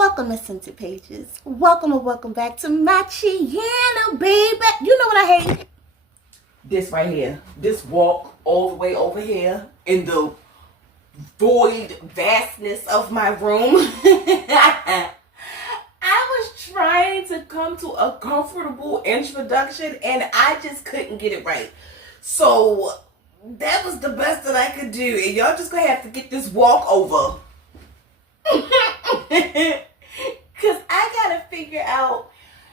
Welcome to Scented Pages. Welcome and welcome back to my channel, baby. You know what I hate? This right here. This walk all the way over here in the void vastness of my room. I was trying to come to a comfortable introduction and I just couldn't get it right. So that was the best that I could do. And y'all just gonna have to get this walk over. Because I gotta figure out,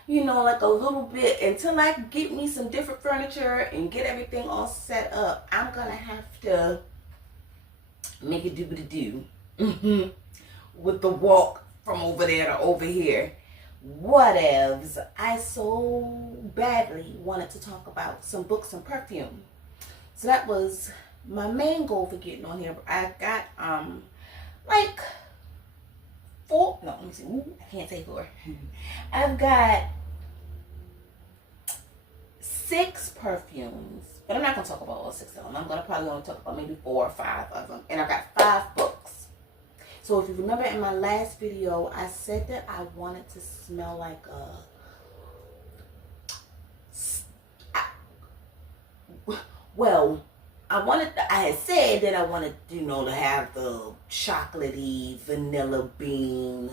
like a little bit until I get me some different furniture and get everything all set up. I'm gonna have to make it do with the walk from over there to over here. Whatevs. I so badly wanted to talk about some books and perfume. So that was my main goal for getting on here. I got like four. No, let me see. I can't say four. I've got 6 perfumes, but I'm not gonna talk about all 6 of them. I'm gonna probably only talk about maybe 4 or 5 of them, and I've got 5 books. So if you remember in my last video, I said that I wanted to smell like I had said that I wanted, to have the chocolatey, vanilla bean,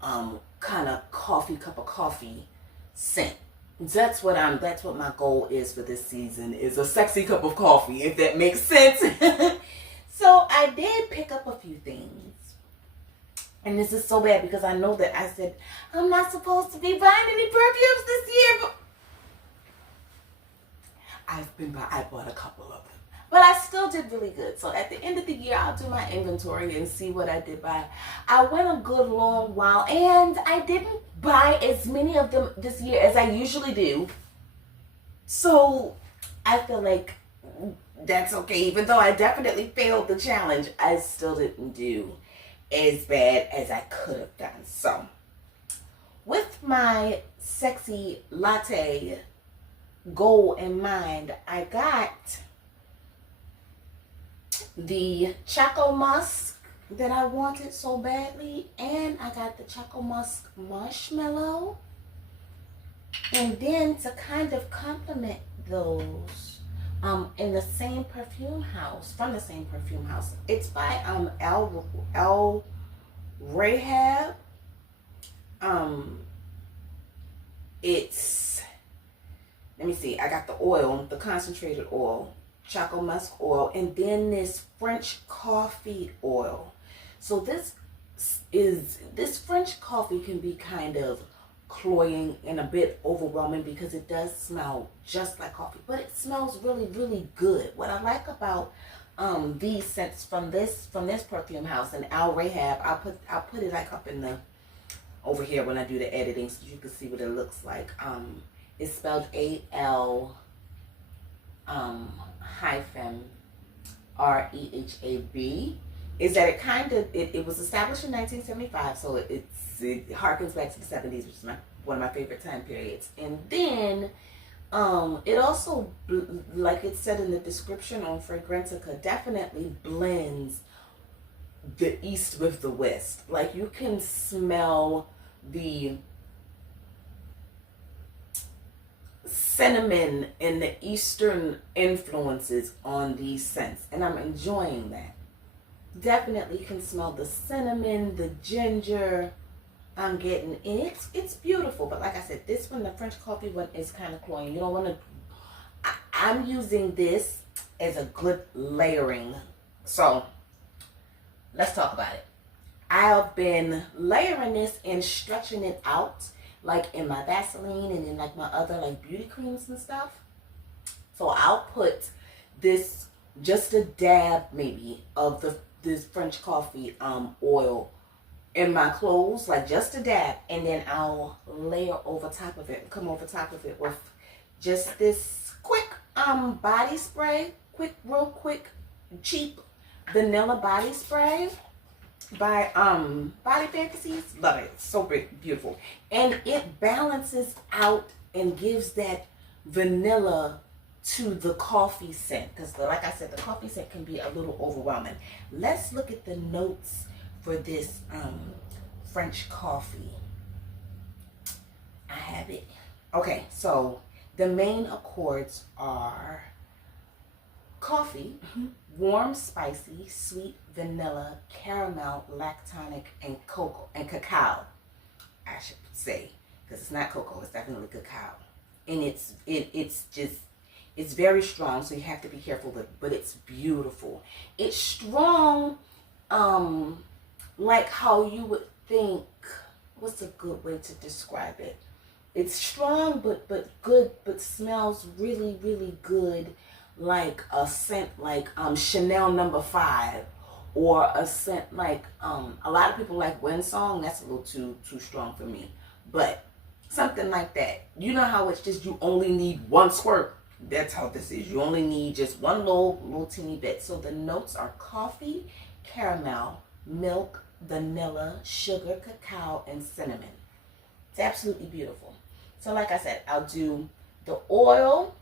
kind of cup of coffee scent. That's what my goal is for this season, is a sexy cup of coffee, if that makes sense. So I did pick up a few things. And this is so bad because I know that I said I'm not supposed to be buying any perfumes this year, but I bought a couple of them. But I still did really good. So at the end of the year, I'll do my inventory and see what I did buy. I went a good long while, and I didn't buy as many of them this year as I usually do. So I feel like that's okay. Even though I definitely failed the challenge, I still didn't do as bad as I could have done. So with my sexy latte goal in mind, I got the Choco Musk that I wanted so badly, and I got the Choco Musk Marshmallow. And then to kind of complement those, in the same perfume house, it's by El Rahab. It's, let me see, I got the oil, the concentrated oil, Choco Musk oil, and then this French coffee oil. So this French coffee can be kind of cloying and a bit overwhelming because it does smell just like coffee, but it smells really, really good. What I like about these scents from this perfume house and El Rahab, I'll put it like up in the over here when I do the editing so you can see what it looks like. It's spelled A-L hyphen REHAB, is that it was established in 1975, so it harkens back to the 70s, which is one of my favorite time periods. And then it also, like it said in the description on Fragrantica, definitely blends the East with the West. Like you can smell the cinnamon and the Eastern influences on these scents, and I'm enjoying that. Definitely can smell the cinnamon, the ginger. I'm getting it. It's beautiful, but like I said, this one, the French coffee one, is kind of cloying. You don't want to. I'm using this as a good layering. So let's talk about it. I've been layering this and stretching it out, like in my Vaseline and in like my other like beauty creams and stuff. So I'll put this, just a dab maybe of this French coffee oil in my clothes, like just a dab, and then I'll layer over top of it, come over top of it with just this quick body spray, real quick, cheap vanilla body spray by Body Fantasies. Love it. It's so beautiful. And it balances out and gives that vanilla to the coffee scent, because like I said, the coffee scent can be a little overwhelming. Let's look at the notes for this French coffee. I have it. Okay, so the main accords are coffee, warm, spicy, sweet, vanilla, caramel, lactonic, and cocoa and cacao. I should say, because it's not cocoa, it's definitely cacao, and it's very strong, so you have to be careful with it, but it's beautiful. It's strong, like how you would think. What's a good way to describe it? It's strong, but good, but smells really, really good, like a scent like Chanel number 5, or a scent like a lot of people like Winsong. That's a little too strong for me, but something like that. You know how it's just you only need one squirt. That's how this is. You only need just one little teeny bit. So the notes are coffee, caramel, milk, vanilla, sugar, cacao, and cinnamon. It's absolutely beautiful. So like I said, I'll do the oil,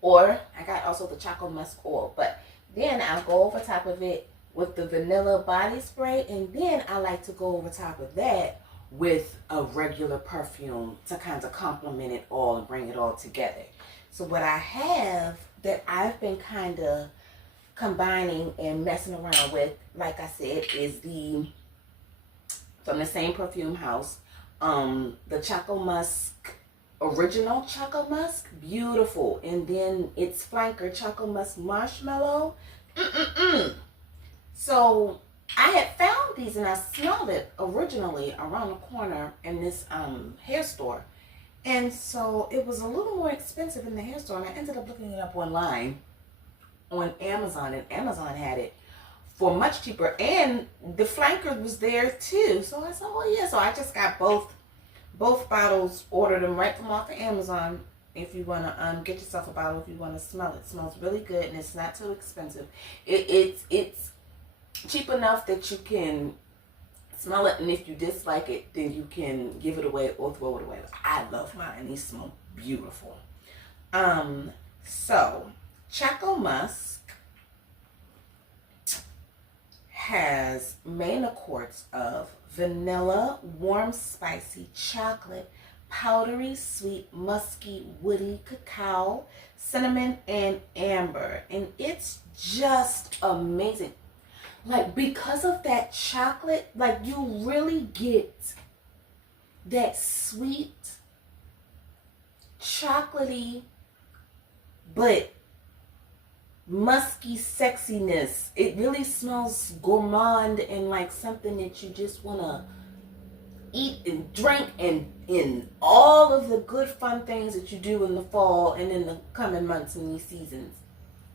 or I got also the Choco Musk oil, but then I'll go over top of it with the vanilla body spray, and then I like to go over top of that with a regular perfume to kind of complement it all and bring it all together. So what I have that I've been kind of combining and messing around with, like I said, is from the same perfume house, the Choco Musk original Choco Musk, beautiful, and then its flanker Choco Musk Marshmallow. So I had found these and I smelled it originally around the corner in this hair store, and so it was a little more expensive in the hair store, and I ended up looking it up online on Amazon, and Amazon had it for much cheaper, and the flanker was there too. So I said, oh yeah, so I just got both bottles, ordered them right from off of Amazon. If you want to get yourself a bottle, if you want to smell it. It smells really good, and it's not too expensive. It's cheap enough that you can smell it, and if you dislike it, then you can give it away or throw it away. I love mine. These smell beautiful. So Choco Musk has main accords of vanilla, warm, spicy, chocolate, powdery, sweet, musky, woody, cacao, cinnamon, and amber. And it's just amazing. Like, because of that chocolate, like, you really get that sweet, chocolatey, but musky sexiness. It really smells gourmand and like something that you just want to eat and drink, and in all of the good fun things that you do in the fall and in the coming months and these seasons.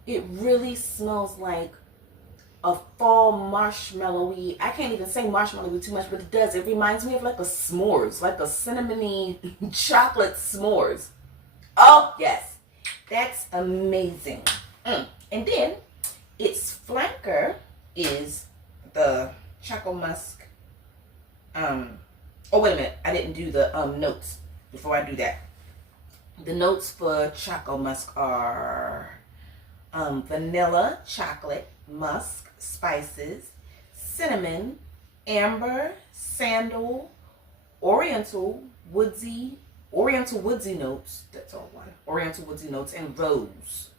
It really smells like a fall marshmallowy. I can't even say marshmallowy too much, but it does. It reminds me of like a s'mores, like a cinnamony chocolate s'mores. Oh yes, that's amazing. And then its flanker is the Choco Musk. Oh wait a minute, I didn't do the notes before I do that. The notes for Choco Musk are vanilla, chocolate, musk, spices, cinnamon, amber, sandal, oriental woodsy notes. That's all one. Oriental woodsy notes and rose.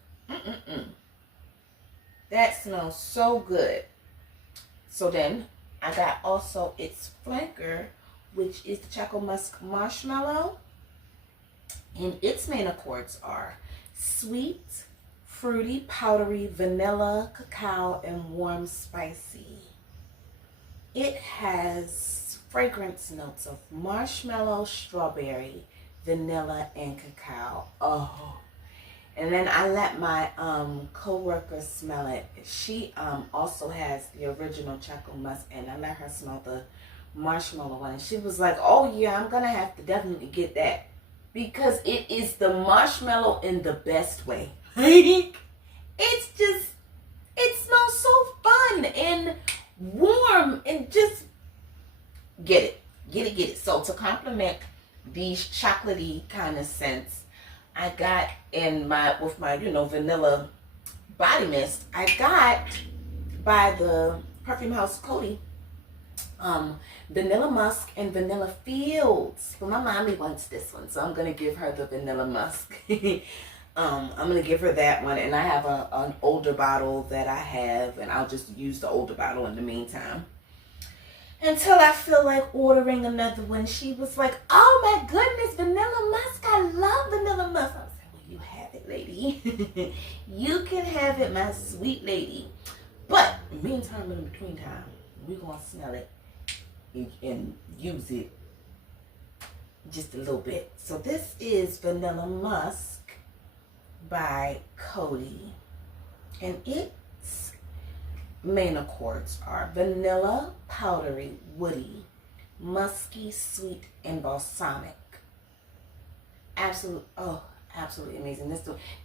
That smells so good. So then I got also its flanker, which is the Choco Musk Marshmallow, and its main accords are sweet, fruity, powdery, vanilla, cacao, and warm, spicy. It has fragrance notes of marshmallow, strawberry, vanilla, and cacao. Oh. And then I let my co-worker smell it. She also has the original Choco Musk, and I let her smell the marshmallow one. And she was like, oh yeah, I'm going to have to definitely get that, because it is the marshmallow in the best way. It's just, it smells so fun and warm, and just get it. So to complement these chocolatey kind of scents, I got with my vanilla body mist, I got by the Perfume House Coty Vanilla Musk and Vanilla Fields. But my mommy wants this one, so I'm gonna give her the Vanilla Musk. I'm gonna give her that one, and I have an older bottle that I have, and I'll just use the older bottle in the meantime until I feel like ordering another one. She was like, "Oh my goodness, Vanilla Musk! I love Vanilla Musk." I was like, "Well, you have it, lady. You can have it, my sweet lady." But meantime, in between time, we're gonna smell it and use it just a little bit. So this is Vanilla Musk by Coty, and its main accords are vanilla, powdery, woody, musky, sweet, and balsamic. Absolutely amazing.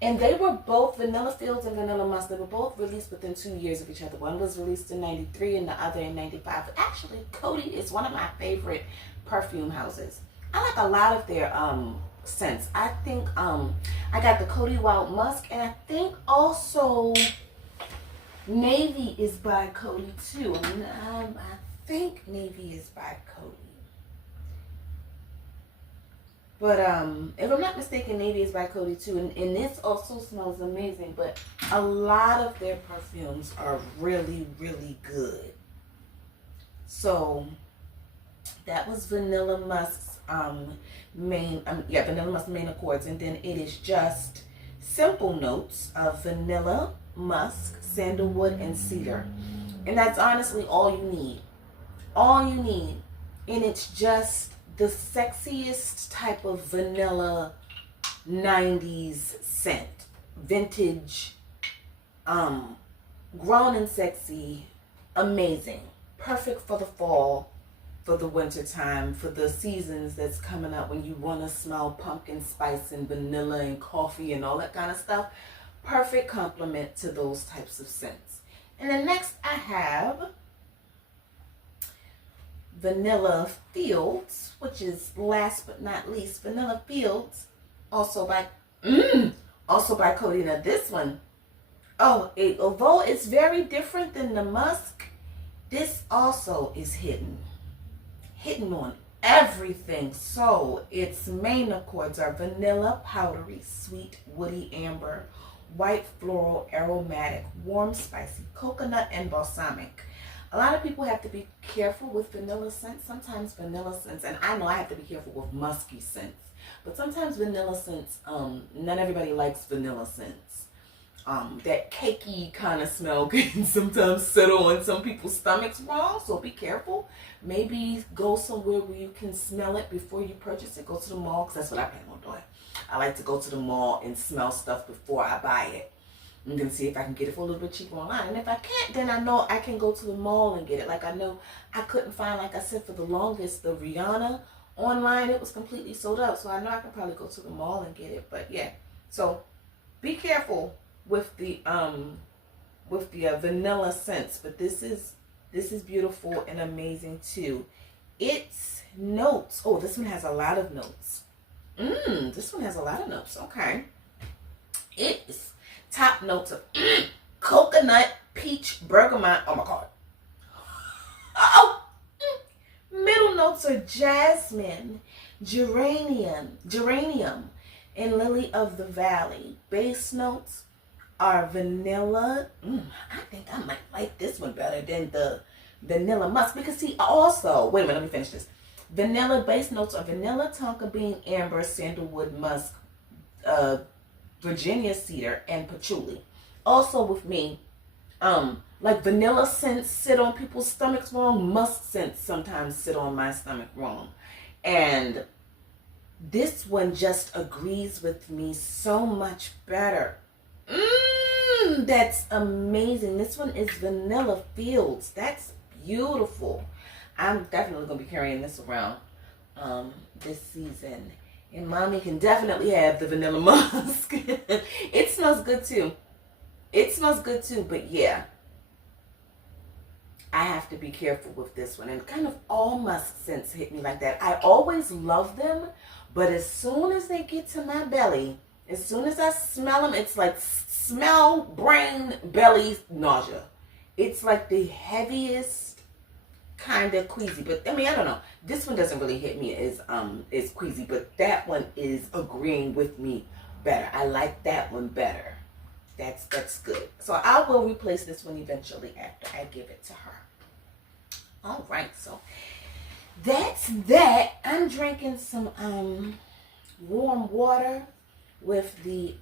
And they were both, Vanilla Fields and Vanilla Musk, they were both released within 2 years of each other. One was released in 93 and the other in 95. Actually, Coty is one of my favorite perfume houses. I like a lot of their scents. I think I got the Coty Wild Musk, and I think also Navy is by Coty too. I think Navy is by Coty. But if I'm not mistaken, Navy is by Coty too. And this also smells amazing. But a lot of their perfumes are really, really good. So that was Vanilla Musk's Vanilla Musk main accords. And then it is just simple notes of vanilla, musk, sandalwood, and cedar. And that's honestly all you need. All you need. And it's just the sexiest type of vanilla 90s scent. Vintage, grown and sexy, amazing. Perfect for the fall, for the winter time, for the seasons that's coming up when you want to smell pumpkin spice and vanilla and coffee and all that kind of stuff. Perfect complement to those types of scents. And then next I have Vanilla Fields, which is last but not least. Vanilla Fields, also by Coty. Now this one, although it's very different than the Musk, this also is hidden on everything. So its main accords are vanilla, powdery, sweet, woody, amber, white, floral, aromatic, warm, spicy, coconut, and balsamic. A lot of people have to be careful with vanilla scents. Sometimes vanilla scents, and I know I have to be careful with musky scents, but sometimes vanilla scents, not everybody likes vanilla scents. That cakey kind of smell can sometimes settle on some people's stomachs wrong, so be careful. Maybe go somewhere where you can smell it before you purchase it. Go to the mall, because that's what I plan on doing. I like to go to the mall and smell stuff before I buy it. I'm going to see if I can get it for a little bit cheaper online. And if I can't, then I know I can go to the mall and get it. Like I know I couldn't find, like I said, for the longest, the Rihanna online. It was completely sold out. So I know I can probably go to the mall and get it. But yeah, so be careful with the vanilla scents. But this is beautiful and amazing too. Its notes. Oh, this one has a lot of notes. This one has a lot of notes. Okay. It's top notes of coconut, peach, bergamot. Oh my God. Middle notes are jasmine, geranium, and lily of the valley. Base notes are vanilla. I think I might like this one better than the Vanilla Musk, because see, also, wait a minute, let me finish this. Vanilla base notes are vanilla, tonka bean, amber, sandalwood, musk, Virginia cedar, and patchouli. Also with me, like vanilla scents sit on people's stomachs wrong. Musk scents sometimes sit on my stomach wrong. And this one just agrees with me so much better. That's amazing. This one is Vanilla Fields. That's beautiful. I'm definitely going to be carrying this around this season. And mommy can definitely have the Vanilla Musk. It smells good too. But yeah, I have to be careful with this one. And kind of all musk scents hit me like that. I always love them, but as soon as they get to my belly, as soon as I smell them, it's like smell, brain, belly, nausea. It's like the heaviest kind of queasy, but I mean, I don't know. This one doesn't really hit me as queasy, but that one is agreeing with me better. I like that one better. That's good. So I will replace this one eventually after I give it to her. All right, so that's that. I'm drinking some warm water with the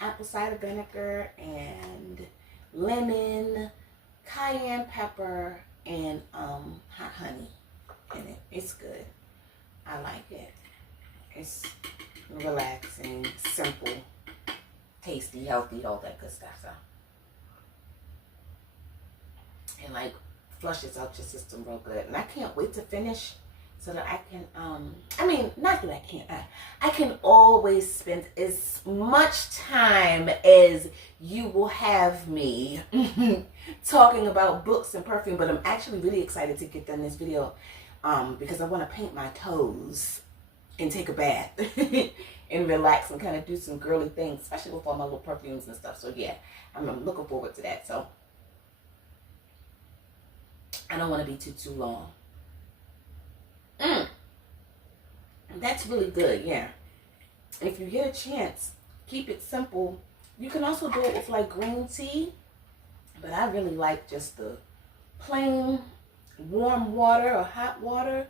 apple cider vinegar and lemon, cayenne pepper, and hot honey in it. It's good. I like it. It's relaxing, simple, tasty, healthy, all that good stuff. So, and like flushes out your system real good. And I can't wait to finish so that I can I mean, not that I can't, I can always spend as much time as you will have me talking about books and perfume, but I'm actually really excited to get done this video because I want to paint my toes and take a bath and relax and kind of do some girly things, especially with all my little perfumes and stuff. So yeah, I'm looking forward to that. So I don't want to be too long. That's really good, yeah. If you get a chance, keep it simple. You can also do it with like green tea, but I really like just the plain warm water or hot water,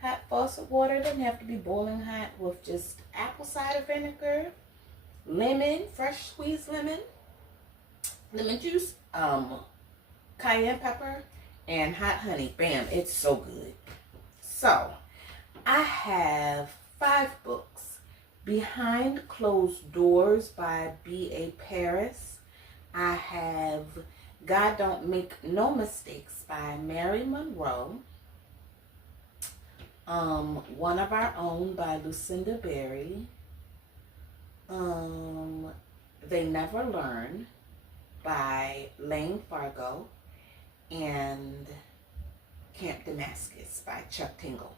hot faucet water. It doesn't have to be boiling hot, with just apple cider vinegar, lemon, fresh squeezed lemon juice, cayenne pepper, and hot honey. Bam, it's so good. So I have 5 books. Behind Closed Doors by B.A. Paris. I have God Don't Make No Mistakes by Mary Monroe. One of Our Own by Lucinda Berry. They Never Learn by Lane Fargo. And Camp Damascus by Chuck Tingle.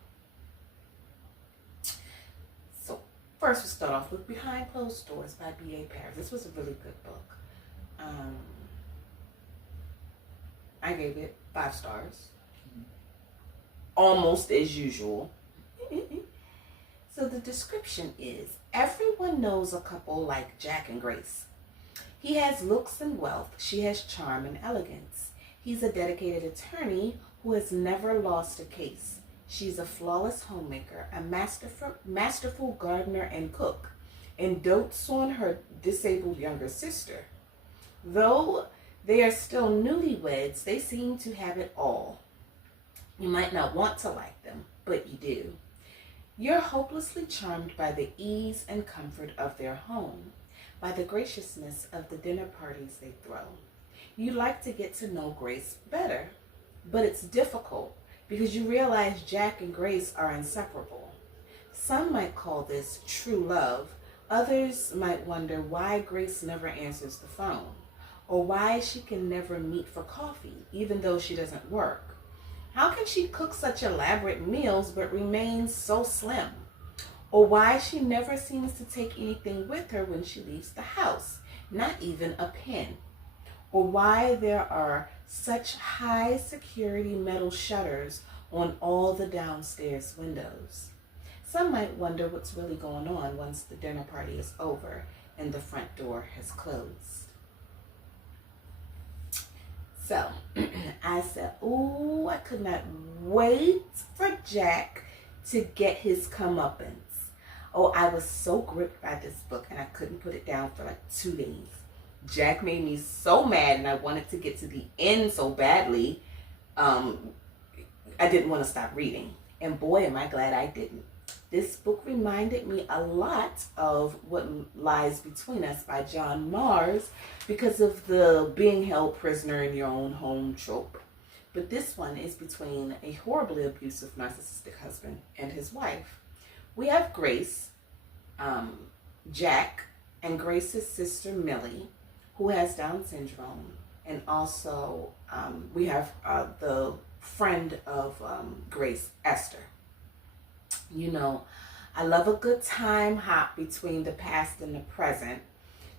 So first we'll start off with Behind Closed Doors by B.A. Paris. This was a really good book. I gave it 5 stars. Almost as usual. So the description is, everyone knows a couple like Jack and Grace. He has looks and wealth. She has charm and elegance. He's a dedicated attorney who has never lost a case. She's a flawless homemaker, a masterful gardener and cook, and dotes on her disabled younger sister. Though they are still newlyweds, they seem to have it all. You might not want to like them, but you do. You're hopelessly charmed by the ease and comfort of their home, by the graciousness of the dinner parties they throw. You like to get to know Grace better, but it's difficult because you realize Jack and Grace are inseparable. Some might call this true love. Others might wonder why Grace never answers the phone, or why she can never meet for coffee, even though she doesn't work. How can she cook such elaborate meals but remains so slim? Or why she never seems to take anything with her when she leaves the house, not even a pen. Or why there are such high security metal shutters on all the downstairs windows. Some might wonder what's really going on once the dinner party is over and the front door has closed. So I said, ooh, I could not wait for Jack to get his comeuppance. Oh, I was so gripped by this book and I couldn't put it down for like 2 days. Jack made me so mad and I wanted to get to the end so badly. I didn't want to stop reading. And boy, am I glad I didn't. This book reminded me a lot of What Lies Between Us by John Mars because of the being held prisoner in your own home trope. But this one is between a horribly abusive narcissistic husband and his wife. We have Grace, Jack, and Grace's sister Millie, who has Down syndrome. And also we have the friend of Grace, Esther. You know, I love a good time hop between the past and the present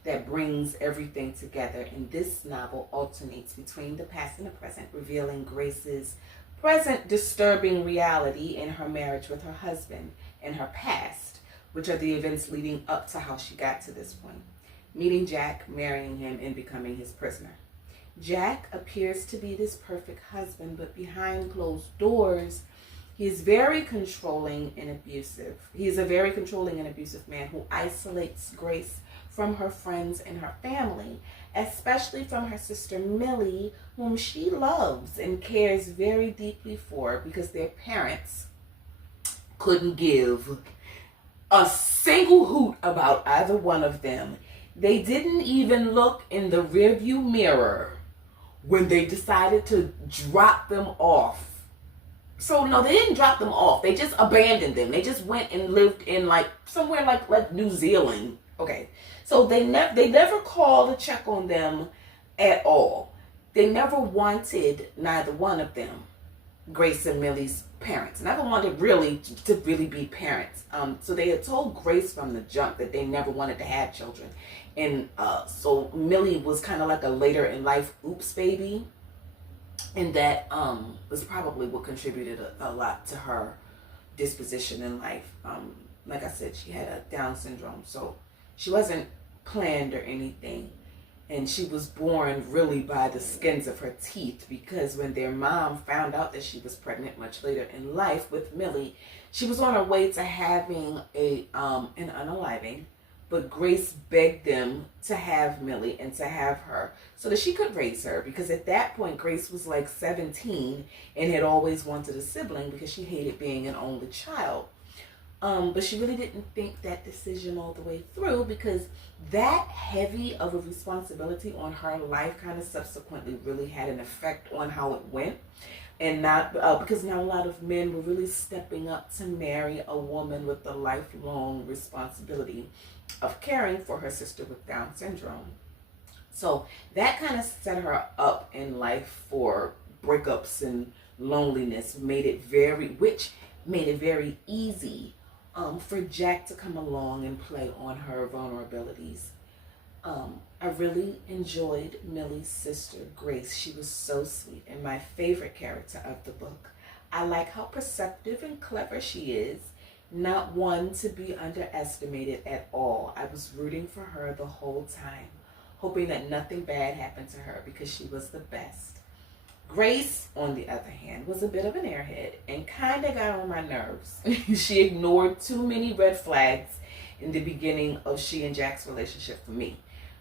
that brings everything together. And this novel alternates between the past and the present, revealing Grace's present disturbing reality in her marriage with her husband and her past, which are the events leading up to how she got to this point. Meeting Jack, marrying him, and becoming his prisoner. Jack appears to be this perfect husband, but behind closed doors, he is very controlling and abusive. He is a very controlling and abusive man who isolates Grace from her friends and her family, especially from her sister Millie, whom she loves and cares very deeply for because their parents couldn't give a single hoot about either one of them. They didn't even look in the rearview mirror when they decided to drop them off. So no, they didn't drop them off. They just abandoned them. They just went and lived in like somewhere like New Zealand. Okay, so they never called to check on them at all. They never wanted, neither one of them, Grace and Millie's parents, never wanted really to really be parents. So they had told Grace from the jump that they never wanted to have children, and so Millie was kind of like a later in life oops baby, and that was probably what contributed a lot to her disposition in life. Like I said, she had a Down syndrome, so she wasn't planned or anything. And she was born really by the skins of her teeth, because when their mom found out that she was pregnant much later in life with Millie, she was on her way to having an unaliving, but Grace begged them to have Millie and to have her so that she could raise her, because at that point Grace was like 17 and had always wanted a sibling because she hated being an only child. But she really didn't think that decision all the way through, because that heavy of a responsibility on her life kind of subsequently really had an effect on how it went. And not because not a lot of men were really stepping up to marry a woman with the lifelong responsibility of caring for her sister with Down syndrome. So that kind of set her up in life for breakups and loneliness, which made it very easy for Jack to come along and play on her vulnerabilities. I really enjoyed Millie's sister, Grace. She was so sweet and my favorite character of the book. I like how perceptive and clever she is, not one to be underestimated at all. I was rooting for her the whole time, hoping that nothing bad happened to her because she was the best. Grace, on the other hand, was a bit of an airhead and kind of got on my nerves. She ignored too many red flags in the beginning of she and Jack's relationship for me.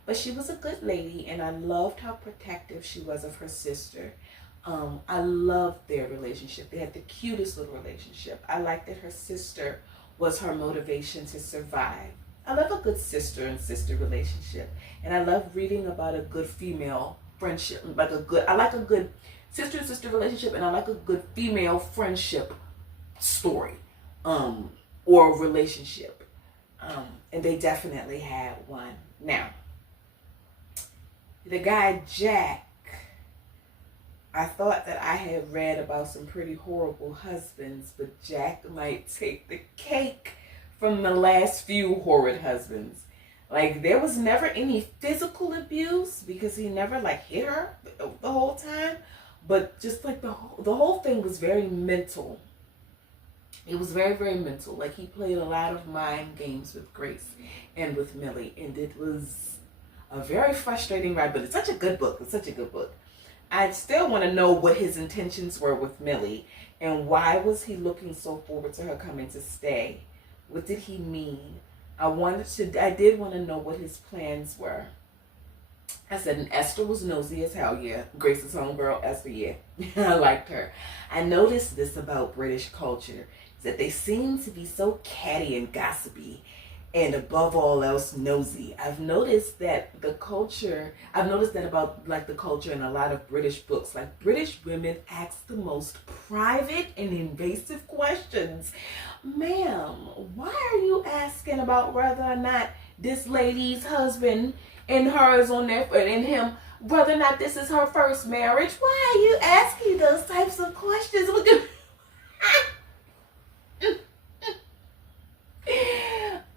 But she was a good lady, and I loved how protective she was of her sister. I loved their relationship. They had the cutest little relationship. I liked that her sister was her motivation to survive. I love a good sister and sister relationship, and I love reading about a good female friendship. I like a good sister and sister relationship, and I like a good female friendship story, or relationship. And they definitely had one. Now, the guy Jack, I thought that I had read about some pretty horrible husbands, but Jack might take the cake from the last few horrid husbands. Like, there was never any physical abuse because he never like hit her the whole time, but just like the whole thing was very mental. It was very, very mental. Like, he played a lot of mind games with Grace and with Millie, and it was a very frustrating ride, but it's such a good book. It's such a good book. I still want to know what his intentions were with Millie, and why was he looking so forward to her coming to stay? What did he mean? I did want to know what his plans were. I said, and Esther was nosy as hell, yeah. Grace's homegirl, Esther, yeah. I liked her. I noticed this about British culture, is that they seem to be so catty and gossipy, and above all else, nosy. I've noticed that about like the culture in a lot of British books. Like, British women ask the most private and invasive questions. Ma'am, why are you asking about whether or not this lady's husband and hers on there, and him, whether or not this is her first marriage? Why are you asking those types of questions? Look at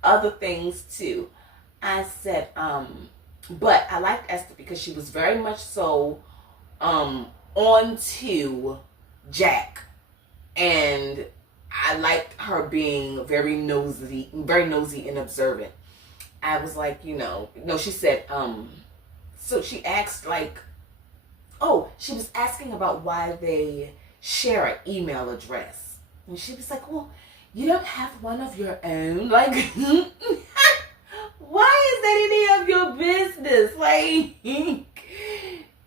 other things too. I said, but I liked Esther because she was very much so on to Jack. And I liked her being very nosy and observant. I was like, no, she said, so she asked like, oh, she was asking about why they share an email address. And she was like, well, you don't have one of your own? Like, why is that any of your business? Like,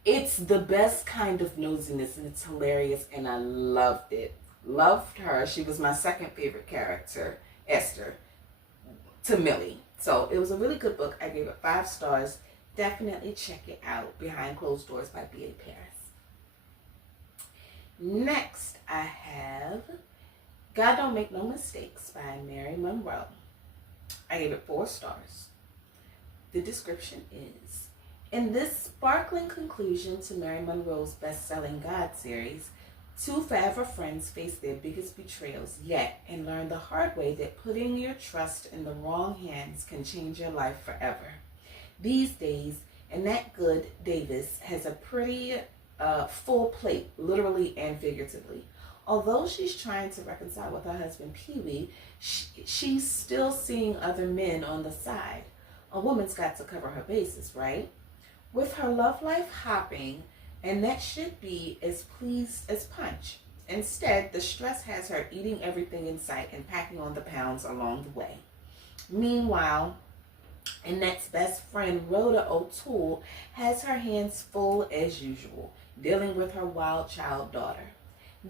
it's the best kind of nosiness and it's hilarious and I loved it. Loved her. She was my second favorite character, Esther, to Millie. So it was a really good book. I gave it 5 stars. Definitely check it out. Behind Closed Doors by B.A. Paris. Next, I have God Don't Make No Mistakes by Mary Monroe. I gave it 4 stars. The description is, in this sparkling conclusion to Mary Monroe's best-selling God series, 2 forever friends face their biggest betrayals yet and learn the hard way that putting your trust in the wrong hands can change your life forever. These days, Annette Good Davis has a pretty full plate, literally and figuratively. Although she's trying to reconcile with her husband Pee-wee, she's still seeing other men on the side. A woman's got to cover her bases, right? With her love life hopping, Annette should be as pleased as Punch. Instead, the stress has her eating everything in sight and packing on the pounds along the way. Meanwhile, Annette's best friend, Rhoda O'Toole, has her hands full as usual, dealing with her wild child daughter.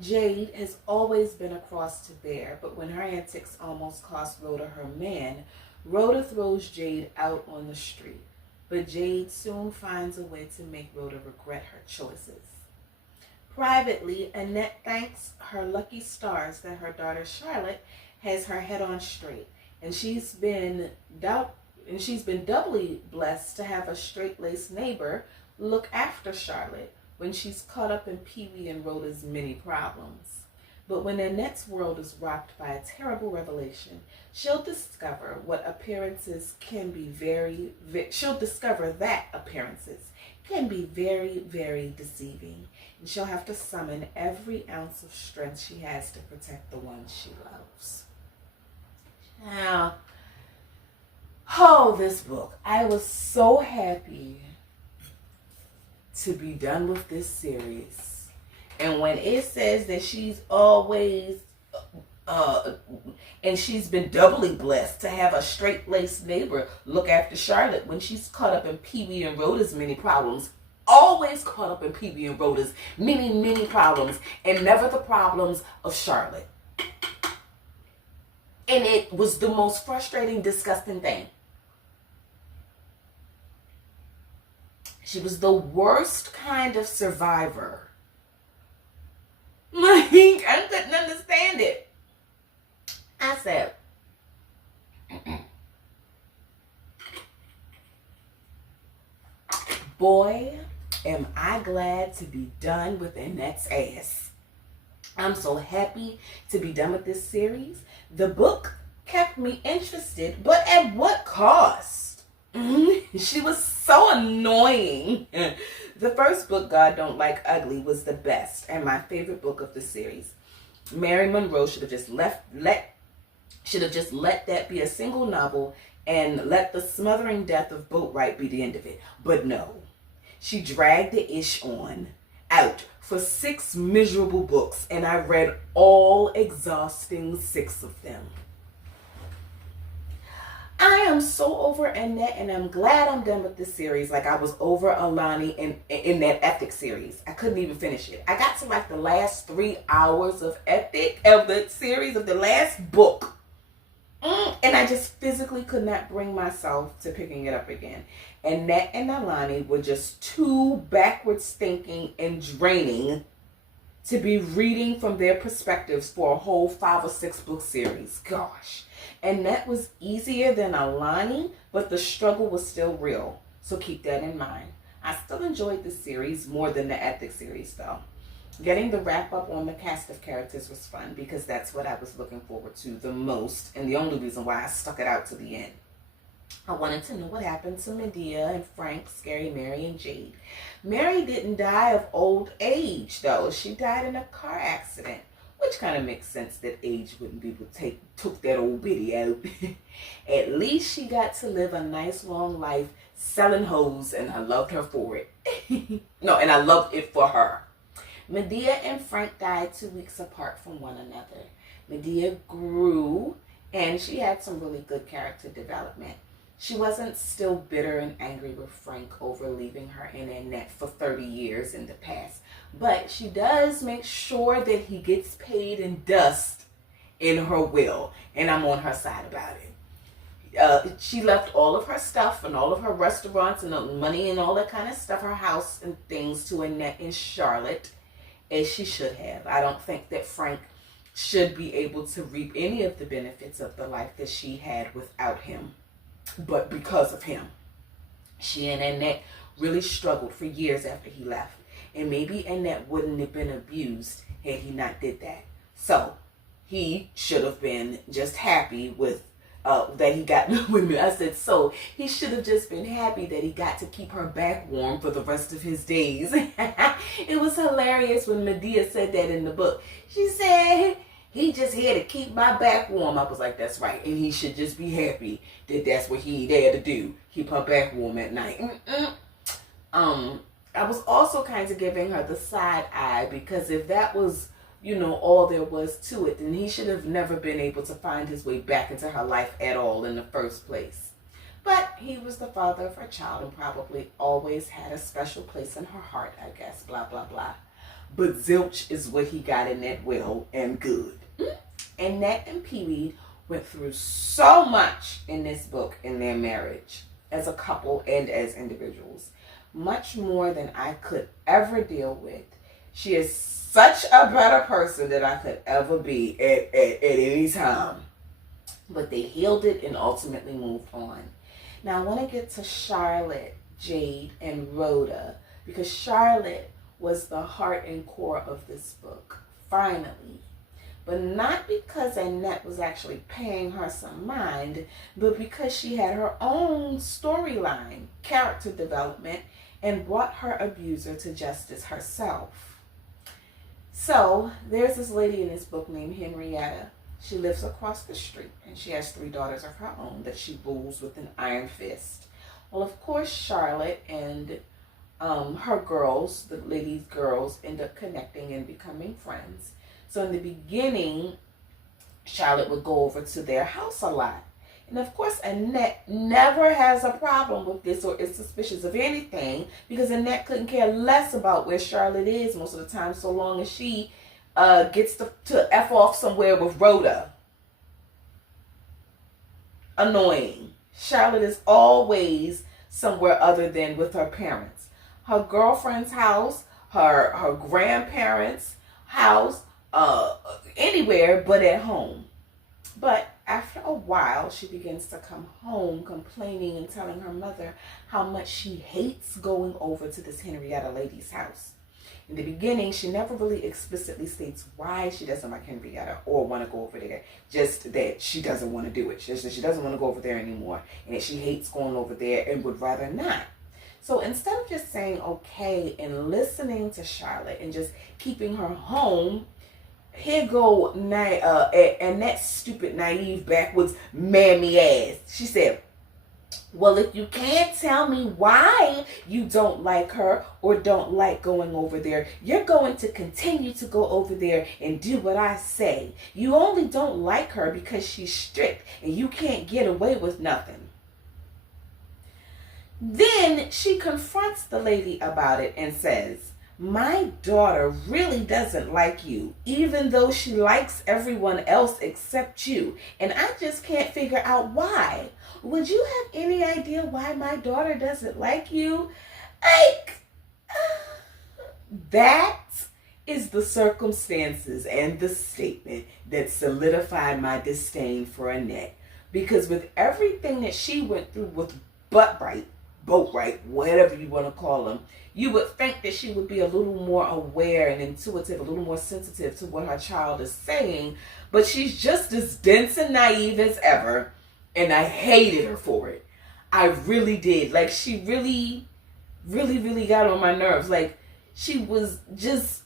Jade has always been a cross to bear, but when her antics almost cost Rhoda her man, Rhoda throws Jade out on the street. But Jade soon finds a way to make Rhoda regret her choices. Privately, Annette thanks her lucky stars that her daughter Charlotte has her head on straight, and she's been doubly blessed to have a straight-laced neighbor look after Charlotte when she's caught up in Pee-wee and Rhoda's many problems. But when Annette's world is rocked by a terrible revelation, she'll discover that appearances can be very, very deceiving. And she'll have to summon every ounce of strength she has to protect the one she loves. Now, this book. I was so happy to be done with this series. And when it says that she's always, and she's been doubly blessed to have a straight-laced neighbor look after Charlotte when she's caught up in Pee-wee and Rhoda's many problems, always caught up in Pee-wee and Rhoda's many problems, and never the problems of Charlotte. And it was the most frustrating, disgusting thing. She was the worst kind of survivor. Like, I couldn't understand it. I said, boy, am I glad to be done with Annette's ass. I'm so happy to be done with this series. The book kept me interested, but at what cost? She was so annoying. The first book, God Don't Like Ugly, was the best and my favorite book of the series. Mary Monroe should have just let that be a single novel and let the smothering death of Boatwright be the end of it. But no, she dragged the ish out for 6 miserable books, and I read all exhausting 6 of them. I am so over Annette, and I'm glad I'm done with this series. Like I was over Alani in that Ethic series. I couldn't even finish it. I got to like the last 3 hours of Ethic of the series of the last book. And I just physically could not bring myself to picking it up again. Annette and Alani were just too backwards thinking and draining to be reading from their perspectives for a whole 5 or 6 book series. Gosh. Annette was easier than Alani, but the struggle was still real. So keep that in mind. I still enjoyed this series more than the Ethic series though. Getting the wrap up on the cast of characters was fun because that's what I was looking forward to the most and the only reason why I stuck it out to the end. I wanted to know what happened to Medea and Frank, Scary Mary, and Jade. Mary didn't die of old age, though. She died in a car accident, which kind of makes sense that age wouldn't be able to took that old biddy out. At least she got to live a nice long life selling hoes, and I loved her for it. No, and I loved it for her. Medea and Frank died 2 weeks apart from one another. Medea grew, and she had some really good character development. She wasn't still bitter and angry with Frank over leaving her and Annette for 30 years in the past. But she does make sure that he gets paid in dust in her will. And I'm on her side about it. She left all of her stuff and all of her restaurants and the money and all that kind of stuff, her house and things, to Annette and Charlotte, as she should have. I don't think that Frank should be able to reap any of the benefits of the life that she had without him. But because of him, she and Annette really struggled for years after he left. And maybe Annette wouldn't have been abused had he not did that. So he should have been just happy with that he got women. I said so. He should have just been happy that he got to keep her back warm for the rest of his days. It was hilarious when Medea said that in the book. She said, he just here to keep my back warm. I was like, that's right. And he should just be happy that that's what he there to do. Keep her back warm at night. I was also kind of giving her the side eye, because if that was, all there was to it, then he should have never been able to find his way back into her life at all in the first place. But he was the father of her child and probably always had a special place in her heart, I guess, blah, blah, blah. But zilch is what he got in that will, and good. Annette and Pee-wee went through so much in this book in their marriage, as a couple and as individuals. Much more than I could ever deal with. She is such a better person than I could ever be at any time. But they healed it and ultimately moved on. Now I want to get to Charlotte, Jade, and Rhoda, because Charlotte was the heart and core of this book, finally. But not because Annette was actually paying her some mind, but because she had her own storyline, character development, and brought her abuser to justice herself. So, there's this lady in this book named Henrietta. She lives across the street, and she has 3 daughters of her own that she rules with an iron fist. Well, of course, Charlotte and her girls, the lady's girls, end up connecting and becoming friends. So in the beginning, Charlotte would go over to their house a lot. And of course, Annette never has a problem with this or is suspicious of anything, because Annette couldn't care less about where Charlotte is most of the time, so long as she gets to F off somewhere with Rhoda. Annoying. Charlotte is always somewhere other than with her parents. Her girlfriend's house, her grandparents' house, anywhere but at home. But after a while, she begins to come home complaining and telling her mother how much she hates going over to this Henrietta lady's house. In the beginning, she never really explicitly states why she doesn't like Henrietta or want to go over there. Just that she doesn't want to do it. Just that she doesn't want to go over there anymore. And that she hates going over there and would rather not. So instead of just saying okay and listening to Charlotte and just keeping her home, here go and that stupid, naive, backwoods, mammy ass. She said, well, if you can't tell me why you don't like her or don't like going over there, you're going to continue to go over there and do what I say. You only don't like her because she's strict and you can't get away with nothing. Then she confronts the lady about it and says, my daughter really doesn't like you, even though she likes everyone else except you. And I just can't figure out why. Would you have any idea why my daughter doesn't like you? That is the circumstances and the statement that solidified my disdain for Annette. Because with everything that she went through with Boat right, whatever you want to call them, you would think that she would be a little more aware and intuitive, a little more sensitive to what her child is saying, but she's just as dense and naive as ever, and I hated her for it. I really did. Like, she really, really, really got on my nerves. Like, she was just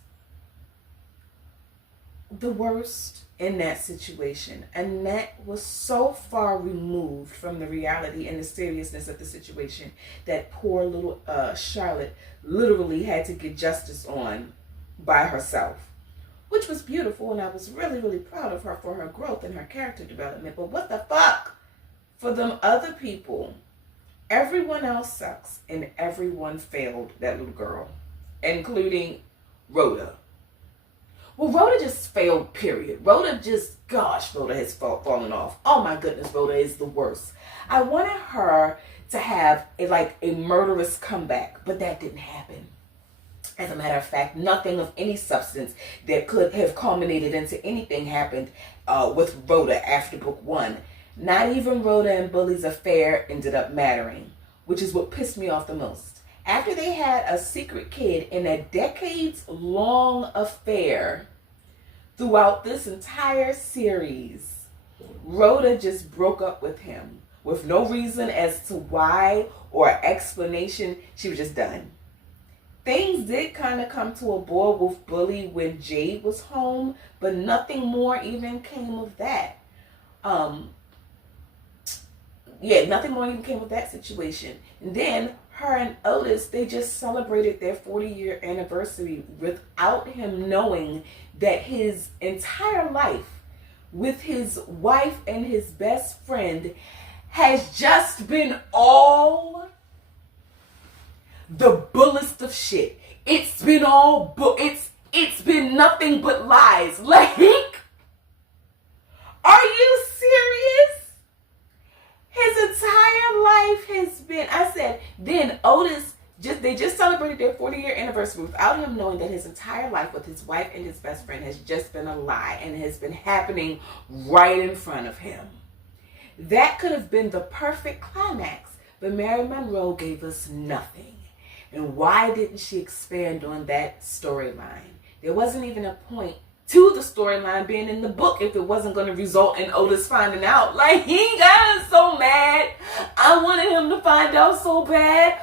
the worst in that situation. Annette was so far removed from the reality and the seriousness of the situation that poor little Charlotte literally had to get justice on by herself, which was beautiful, and I was really, really proud of her for her growth and her character development. But what the fuck? For them other people, everyone else sucks, and everyone failed that little girl, including Rhoda. Well, Rhoda just failed, period. Rhoda has fallen off. Oh my goodness, Rhoda is the worst. I wanted her to have a murderous comeback, but that didn't happen. As a matter of fact, nothing of any substance that could have culminated into anything happened with Rhoda after book 1. Not even Rhoda and Bully's affair ended up mattering, which is what pissed me off the most. After they had a secret kid in a decades-long affair throughout this entire series, Rhoda just broke up with him with no reason as to why or explanation. She was just done. Things did kind of come to a boil with Bully when Jade was home, but nothing more even came of that. Nothing more even came of that situation. And then her and Otis, they just celebrated their 40-year anniversary without him knowing that his entire life with his wife and his best friend has just been all the bullest of shit. It's been all it's been nothing but lies. Like, are you serious? His entire life has been, I said, then Otis, they just celebrated their 40-year anniversary without him knowing that his entire life with his wife and his best friend has just been a lie and has been happening right in front of him. That could have been the perfect climax, but Mary Monroe gave us nothing. And why didn't she expand on that storyline? There wasn't even a point to the storyline being in the book if it wasn't going to result in Otis finding out. Like, he got us so mad. I wanted him to find out so bad.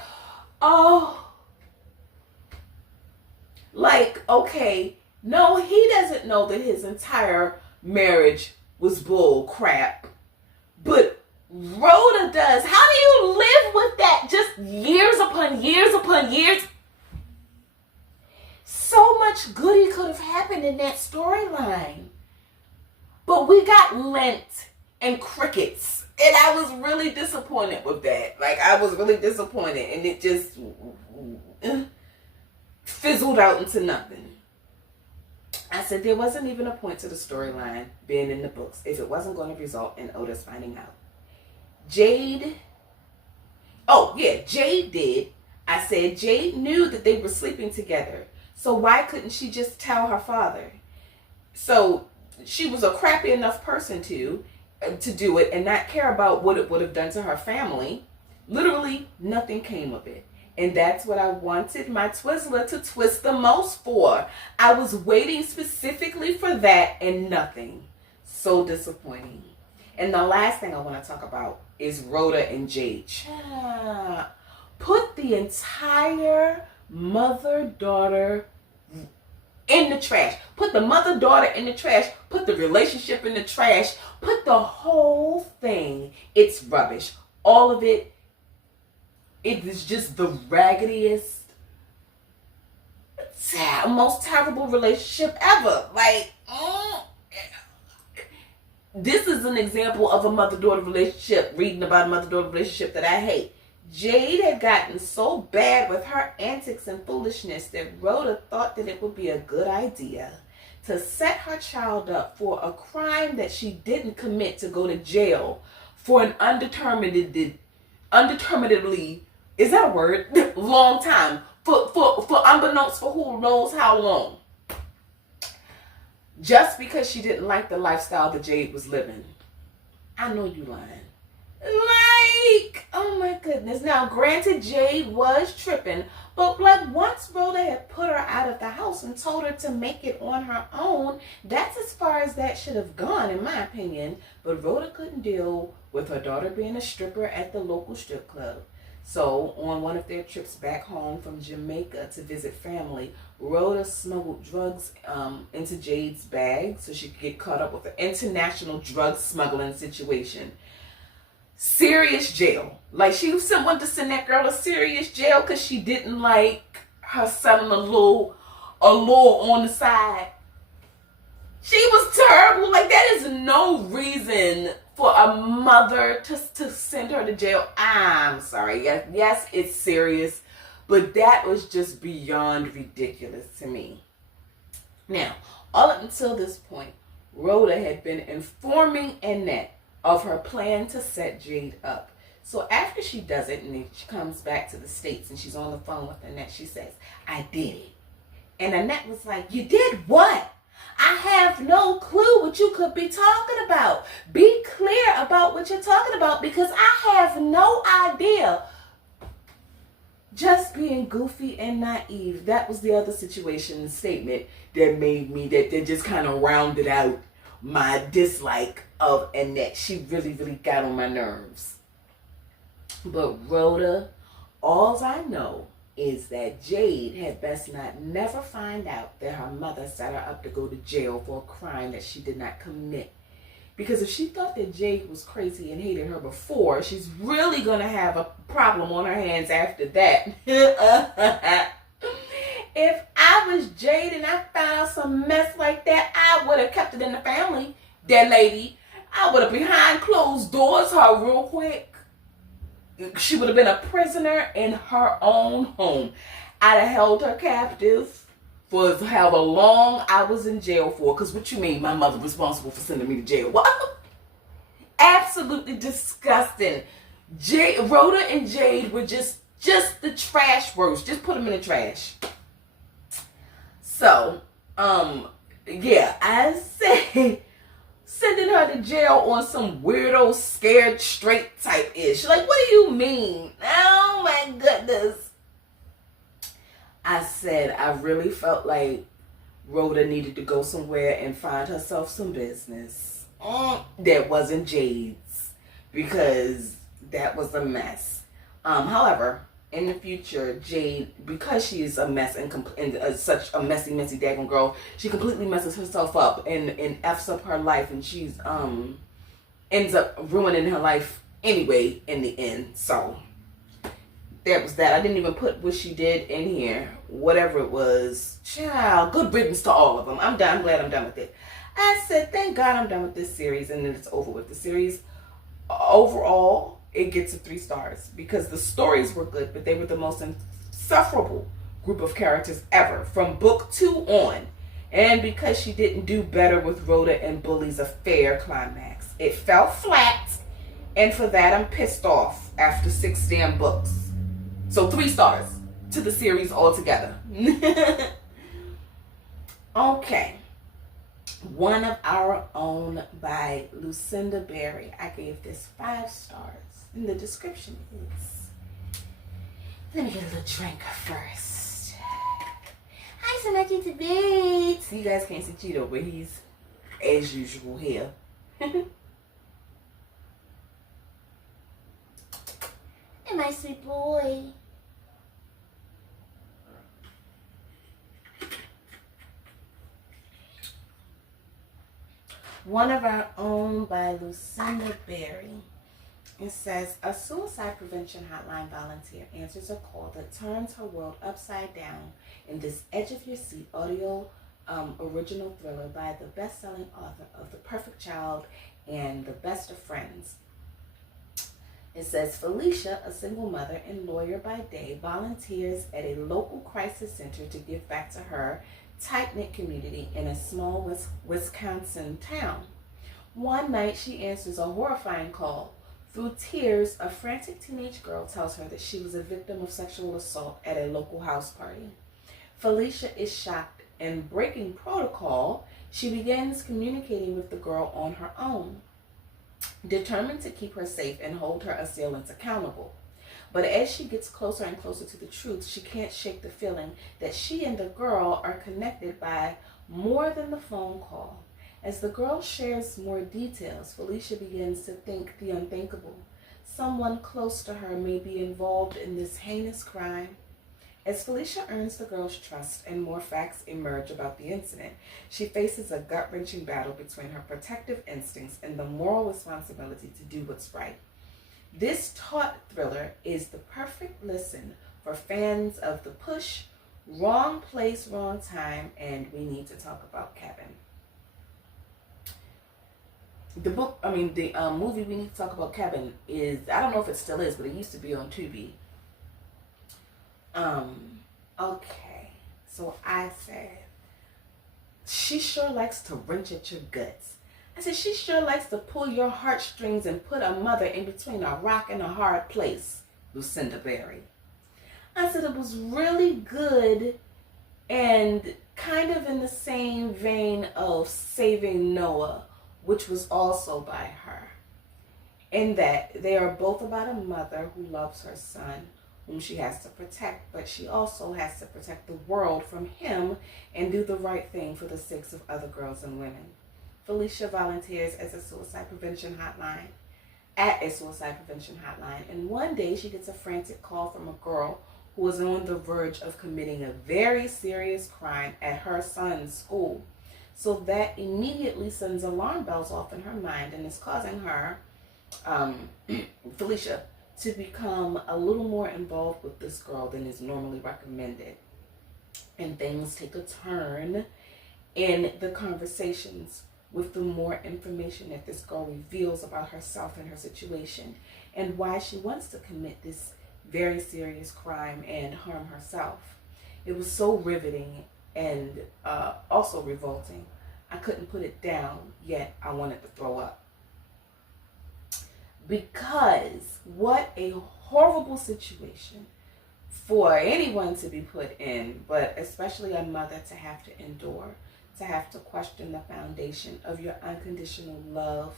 Oh. Like, okay, no, he doesn't know that his entire marriage was bull crap. But Rhoda does. How do you live with that? Just years upon years upon years. So much goody could have happened in that storyline. But we got lint and crickets. And I was really disappointed with that. Like, I was really disappointed. And it just fizzled out into nothing. I said there wasn't even a point to the storyline being in the books if it wasn't going to result in Otis finding out. Jade did. I said Jade knew that they were sleeping together. So why couldn't she just tell her father? So she was a crappy enough person to do it and not care about what it would have done to her family. Literally nothing came of it. And that's what I wanted my Twizzler to twist the most for. I was waiting specifically for that and nothing. So disappointing. And the last thing I want to talk about is Rhoda and Jade. Put the entire mother-daughter in the trash. Put the mother-daughter in the trash. Put the relationship in the trash. Put the whole thing. It's rubbish. All of it. It is just the raggediest, most terrible relationship ever. Like, this is an example of a mother-daughter relationship, reading about a mother-daughter relationship that I hate. Jade had gotten so bad with her antics and foolishness that Rhoda thought that it would be a good idea to set her child up for a crime that she didn't commit to go to jail for an undeterminedly, is that a word? Long time. For unbeknownst for who knows how long. Just because she didn't like the lifestyle that Jade was living. I know you lying. Like, oh my goodness. Now, granted, Jade was tripping, but like once Rhoda had put her out of the house and told her to make it on her own, that's as far as that should have gone, in my opinion. But Rhoda couldn't deal with her daughter being a stripper at the local strip club. So, on one of their trips back home from Jamaica to visit family, Rhoda smuggled drugs into Jade's bag so she could get caught up with an international drug smuggling situation. Serious jail. Like, she wanted to send that girl to serious jail because she didn't like her selling a little on the side. She was terrible. Like, that is no reason for a mother to send her to jail. I'm sorry. Yes, it's serious, but that was just beyond ridiculous to me. Now, all up until this point, Rhoda had been informing Annette of her plan to set Jade up. So after she does it, and she comes back to the States and she's on the phone with Annette, she says, I did it. And Annette was like, you did what? I have no clue what you could be talking about. Be clear about what you're talking about because I have no idea. Just being goofy and naive. That was the other situation statement that made me, that just kind of rounded out my dislike of Annette. She really, really got on my nerves. But Rhoda, all I know is that Jade had best never find out that her mother set her up to go to jail for a crime that she did not commit. Because if she thought that Jade was crazy and hated her before, she's really going to have a problem on her hands after that. If I was Jade and I found some mess like that, I would have kept it in the family, that lady. I would have behind closed doors her real quick. She would have been a prisoner in her own home. I'd have held her captive for however long I was in jail for. Because what you mean, my mother responsible for sending me to jail? What? Absolutely disgusting. Rhoda and Jade were just the trash worst. Just put them in the trash. So, yeah, I say sending her to jail on some weirdo, scared straight type ish. Like, what do you mean? Oh my goodness. I said I really felt like Rhoda needed to go somewhere and find herself some business that wasn't Jade's, because that was a mess. However, in the future, Jade, because she is a mess and such a messy daggone girl, she completely messes herself up and f's up her life, and she's ends up ruining her life anyway in the end. So that was that. I didn't even put what she did in here. Whatever it was, child, good riddance to all of them. I'm done. I'm glad I'm done with it. I said, thank God I'm done with this series, and then it's over with. The series overall, it gets a 3 stars because the stories were good, but they were the most insufferable group of characters ever from book 2 on. And because she didn't do better with Rhoda and Bully's affair climax, it fell flat, and for that I'm pissed off after 6 damn books. So 3 stars to the series altogether. Okay. One of Our Own by Lucinda Berry. I gave this 5 stars. And the description is, let me get a little drink first. Hi, so much to beats. You guys can't see Cheeto, but he's as usual here. And my sweet boy. One of Our Own by Lucinda Berry. It says, a suicide prevention hotline volunteer answers a call that turns her world upside down in this edge-of-your-seat audio original thriller by the best-selling author of The Perfect Child and The Best of Friends. It says, Felicia, a single mother and lawyer by day, volunteers at a local crisis center to give back to her tight-knit community in a small Wisconsin town. One night, she answers a horrifying call. Through tears, a frantic teenage girl tells her that she was a victim of sexual assault at a local house party. Felicia is shocked, and breaking protocol, she begins communicating with the girl on her own. determined to keep her safe and hold her assailants accountable. But as she gets closer and closer to the truth, she can't shake the feeling that she and the girl are connected by more than the phone call. As the girl shares more details, Felicia begins to think the unthinkable. Someone close to her may be involved in this heinous crime. As Felicia earns the girl's trust and more facts emerge about the incident, she faces a gut-wrenching battle between her protective instincts and the moral responsibility to do what's right. This taut thriller is the perfect listen for fans of The Push, Wrong Place, Wrong Time, and We Need to Talk About Kevin. The movie We Need to Talk About Kevin is, I don't know if it still is, but it used to be on Tubi. Okay, so I said, she sure likes to wrench at your guts. I said, she sure likes to pull your heartstrings and put a mother in between a rock and a hard place, Lucinda Berry. I said, it was really good and kind of in the same vein of Saving Noah, which was also by her. In that they are both about a mother who loves her son, whom she has to protect, but she also has to protect the world from him and do the right thing for the sakes of other girls and women. Felicia volunteers as a suicide prevention hotline, and one day she gets a frantic call from a girl who was on the verge of committing a very serious crime at her son's school. So that immediately sends alarm bells off in her mind and is causing her, Felicia, to become a little more involved with this girl than is normally recommended. And things take a turn in the conversations with the more information that this girl reveals about herself and her situation and why she wants to commit this very serious crime and harm herself. It was so riveting and also revolting. I couldn't put it down, yet I wanted to throw up. Because what a horrible situation for anyone to be put in, but especially a mother to have to endure, to have to question the foundation of your unconditional love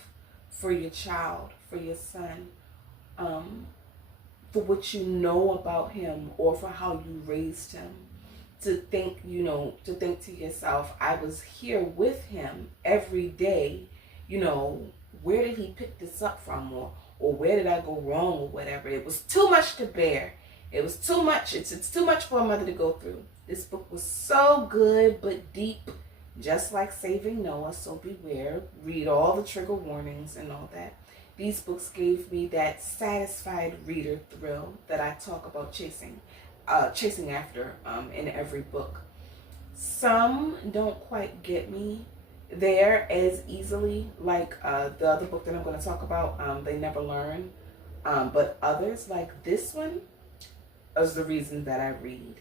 for your child, for your son, for what you know about him or for how you raised him. To think to yourself, I was here with him every day, where did he pick this up from, or where did I go wrong, or whatever. It was too much to bear. It was too much. It's too much for a mother to go through. This book was so good but deep, just like Saving Noah, so beware. Read all the trigger warnings and all that. These books gave me that satisfied reader thrill that I talk about chasing after in every book. Some don't quite get me there as easily, like the other book that I'm going to talk about, They Never Learn. But others, like this one, is the reason that I read.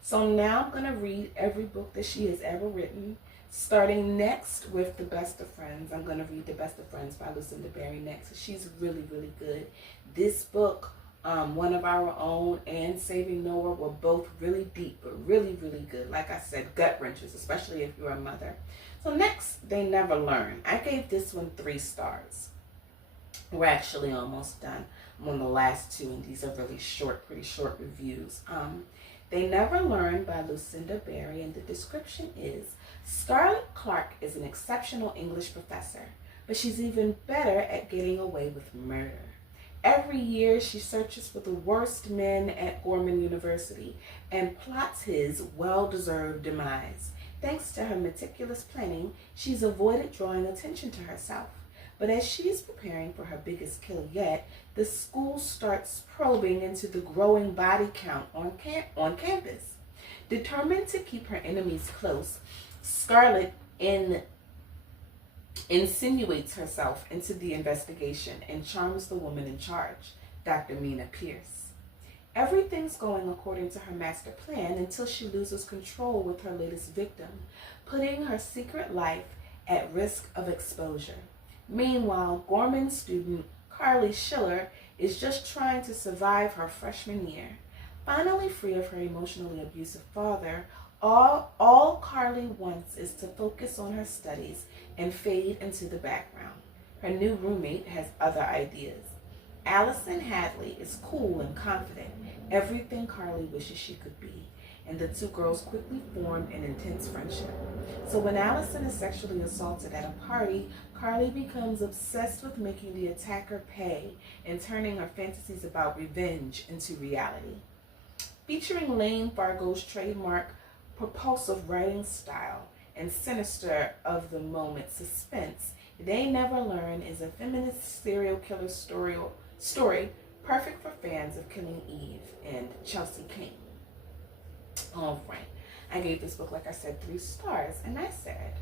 So now I'm going to read every book that she has ever written, starting next with The Best of Friends. I'm going to read The Best of Friends by Lucinda Berry next. She's really, really good. This book, One of Our Own, and Saving Noah were both really deep, but really, really good. Like I said, gut wrenches, especially if you're a mother. So next, They Never Learn. I gave this one 3 stars. We're actually almost done. I'm on the last 2, and these are really short, pretty short reviews. They Never Learn by Lucinda Berry, and the description is, Scarlett Clark is an exceptional English professor, but she's even better at getting away with murder. Every year, she searches for the worst men at Gorman University and plots his well-deserved demise. Thanks to her meticulous planning, she's avoided drawing attention to herself. But as she is preparing for her biggest kill yet, the school starts probing into the growing body count on campus. Determined to keep her enemies close, Scarlett insinuates herself into the investigation and charms the woman in charge, Dr. Mina Pierce. Everything's going according to her master plan until she loses control with her latest victim, putting her secret life at risk of exposure. Meanwhile, Gorman student Carly Schiller is just trying to survive her freshman year. Finally free of her emotionally abusive father, all Carly wants is to focus on her studies and fade into the background. Her new roommate has other ideas. Allison Hadley is cool and confident, everything Carly wishes she could be, and the two girls quickly form an intense friendship. So when Allison is sexually assaulted at a party, Carly becomes obsessed with making the attacker pay and turning her fantasies about revenge into reality. Featuring Lane Fargo's trademark propulsive writing style and sinister of the moment suspense, They Never Learn is a feminist serial killer story perfect for fans of Killing Eve and Chelsea King. All right. I gave this book, like I said, 3 stars, and I said,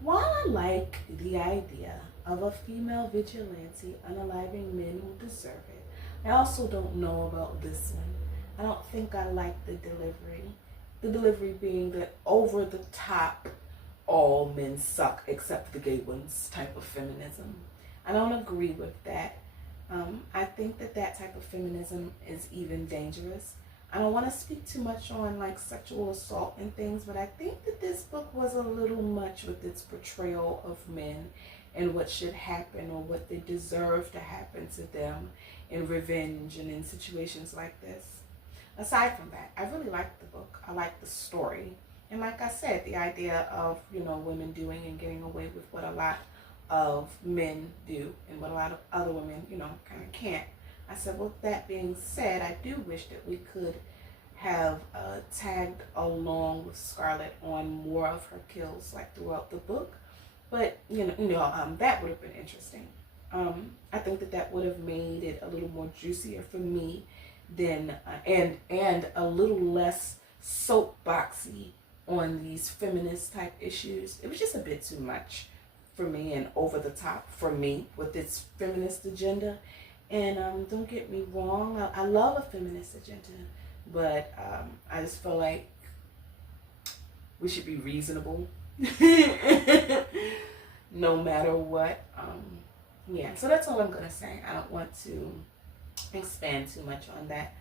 while I like the idea of a female vigilante unaliving men who deserve it, I also don't know about this one. I don't think I like the delivery. The delivery being that over the top, all men suck except the gay ones type of feminism. I don't agree with that. I think that type of feminism is even dangerous. I don't want to speak too much on like sexual assault and things, but I think that this book was a little much with its portrayal of men and what should happen or what they deserve to happen to them in revenge and in situations like this. Aside from that, I really liked the book. I liked the story. And like I said, the idea of, women doing and getting away with what a lot of men do and what a lot of other women, kind of can't. I said, well, that being said, I do wish that we could have tagged along with Scarlett on more of her kills, like throughout the book. But that would have been interesting. I think that would have made it a little more juicier for me than and a little less soapboxy on these feminist type issues. It was just a bit too much for me and over the top for me with its feminist agenda. And don't get me wrong, I love a feminist agenda, but I just feel like we should be reasonable no matter what. Yeah, so that's all I'm going to say. I don't want to expand too much on that.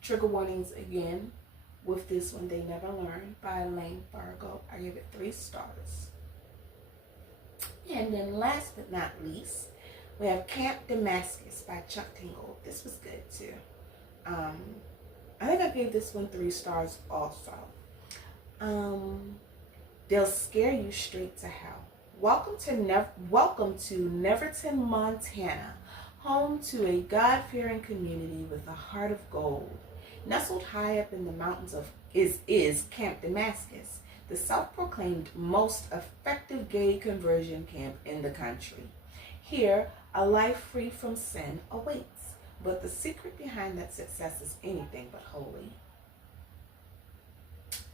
Trigger warnings again with this one, They Never Learn by Lane Fargo. I give it 3 stars. And then last but not least, we have Camp Damascus by Chuck Tingle. This was good too. I think I gave this one 3 stars also. They'll scare you straight to hell. Welcome to Neverton, Montana, home to a God-fearing community with a heart of gold. Nestled high up in the mountains is Camp Damascus, the self-proclaimed most effective gay conversion camp in the country. Here, a life free from sin awaits, but the secret behind that success is anything but holy.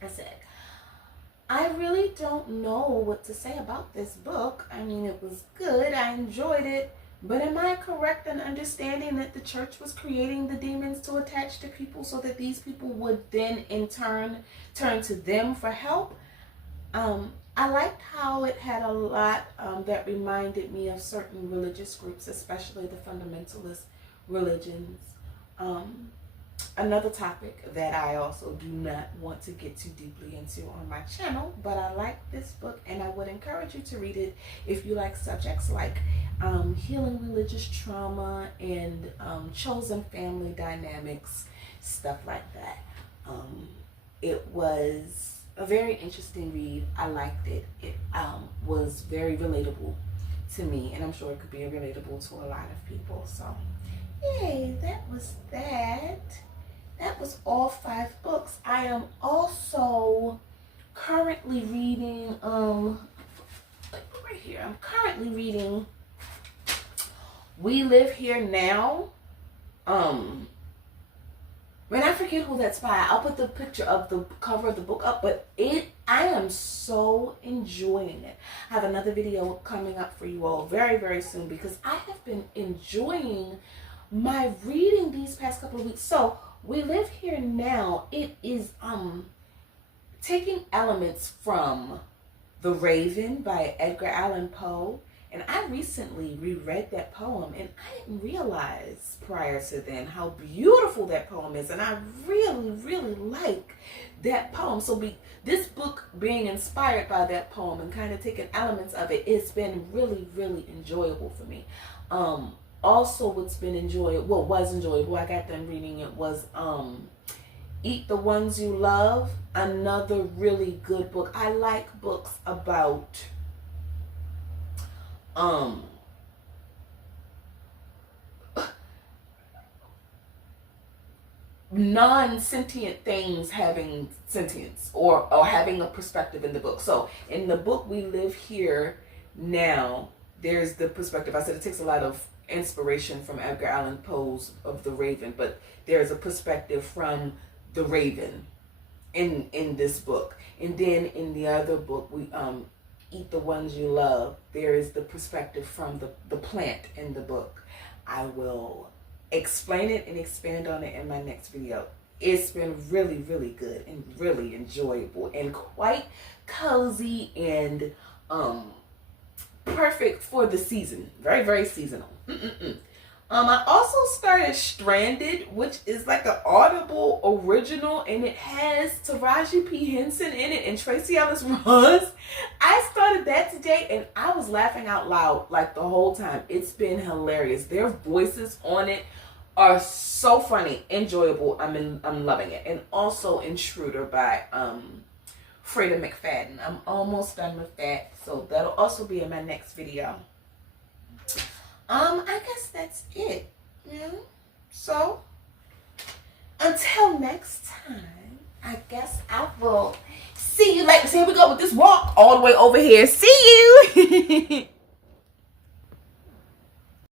I said, I really don't know what to say about this book. I mean, it was good. I enjoyed it. But am I correct in understanding that the church was creating the demons to attach to people so that these people would then in turn turn to them for help? I liked how it had a lot that reminded me of certain religious groups, especially the fundamentalist religions. Another topic that I also do not want to get too deeply into on my channel, but I like this book and I would encourage you to read it if you like subjects like healing religious trauma and chosen family dynamics, stuff like that. It was a very interesting read. I liked it. It was very relatable to me, and I'm sure it could be relatable to a lot of people. So, yay, that was that. That was all 5 books. I am also currently reading, right here, I'm currently reading We Live Here Now. When I forget who that's by, I'll put the picture of the cover of the book up, but I am so enjoying it. I have another video coming up for you all very, very soon because I have been enjoying my reading these past couple of weeks. So, We Live Here Now, it is taking elements from The Raven by Edgar Allan Poe And I recently reread that poem, and I didn't realize prior to then how beautiful that poem is. And I really, really like that poem. So this book being inspired by that poem and kind of taking elements of it, it's been really, really enjoyable for me. Also, what's been was enjoyable, I got done reading it, was Eat the Ones You Love, another really good book. I like books about non-sentient things having sentience or having a perspective in the book. So in the book We Live Here Now, there's the perspective. I said it takes a lot of inspiration from Edgar Allan Poe's of The Raven, but there's a perspective from the Raven in this book. And then in the other book, we Eat the Ones You Love, there is the perspective from the plant in the book. I will explain it and expand on it in my next video. It's been really, really good and really enjoyable and quite cozy and perfect for the season. Very, very seasonal. I also started Stranded, which is like an Audible original, and it has Taraji P. Henson in it and Tracy Ellis Ross. I started that today, and I was laughing out loud like the whole time. It's been hilarious. Their voices on it are so funny, enjoyable. I'm loving it. And also Intruder by Freda McFadden. I'm almost done with that, so that'll also be in my next video. I guess that's it. Yeah. So until next time, I guess I will see you later. So here we go with this walk all the way over here. See you.